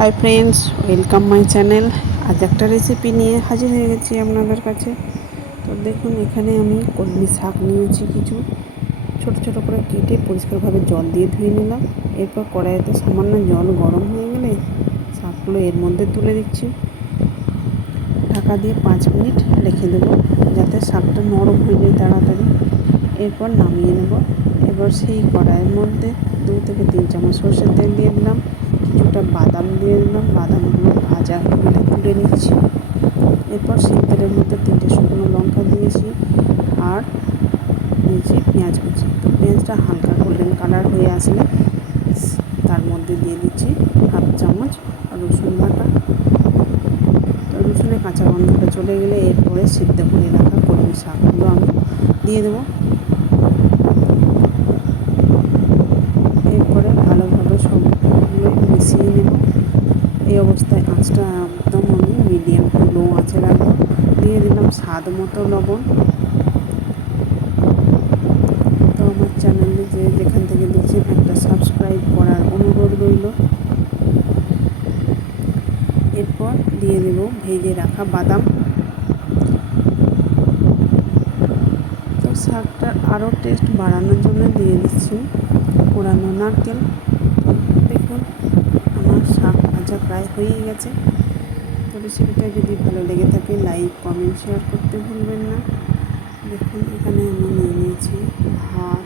Hi friends, welcome my channel. আজ একটা recipe নিয়ে হাজির হয়ে গেছি আপনাদের কাছে। তো দেখুন, এখানে আমি কলমি শাক নিয়েছি, কিছু ছোট ছোট করে কেটে পরিষ্কারভাবে জল দিয়ে ধুয়ে নিলাম। এরপর কড়াইতে সামান্য জল গরম হয়ে গেলে শাকগুলো এর মধ্যে তুলে দিচ্ছি। ঢাকা দিয়ে 5 মিনিট রেখে দেবো, যাতে শাকটা নরম হয়ে যায় তাড়াতাড়ি। এরপর নামিয়ে নেব। এবার সেই কড়াইয়ের মধ্যে 2 থেকে 3 চামচ সরষের তেল দিয়ে দিলাম। কিছুটা বাদাম দিয়ে দিলাম। বাদামগুলো ভাজা হয়ে গেলে তুলে নিচ্ছি। এরপর সেই তেলের মধ্যে 3টে শুকনো লঙ্কা দিয়েছি আর দিয়েছি পেঁয়াজ কুচি। তো পেঁয়াজটা হালকা গোল্ডেন কালার হয়ে আসলে তার মধ্যে দিয়ে দিচ্ছি 1/2 চামচ রসুন বাটা। তো রসুনের কাঁচা গন্ধটা চলে গেলে এরপরে সিদ্ধ করে রাখা কলমি শাকগুলো আমি দিয়ে দেবো। এরপরে ভালোভাবে সবগুলো মিশিয়ে নেব। এই অবস্থায় আঁচটা একদম আমি মিডিয়াম টু লো আঁচে রাখবো। দিয়ে দিলাম স্বাদ মতো লবণ। তো আমার চ্যানেলে যেখান থেকে দেখছেন একটা সাবস্ক্রাইব করার অনুরোধ রইল। এরপর দিয়ে দেব ভেজে রাখা বাদাম। তো শাকটার আরও টেস্ট বাড়ানোর জন্য দিয়ে দিচ্ছি কোরানো নারকেল। দেখুন, আমার শাক ভাজা প্রায় হয়েই গেছে। তো রেসিপিটা যদি ভালো লেগে থাকে লাইক, কমেন্ট, শেয়ার করতে ভুলবেন না। দেখুন, এখানে আমি নিয়ে নিয়েছি ভাত,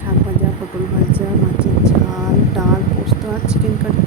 শাক ভাজা, পটল ভাজা, মাছের ঝাল, ডাল, পোস্ত আর চিকেন কারি।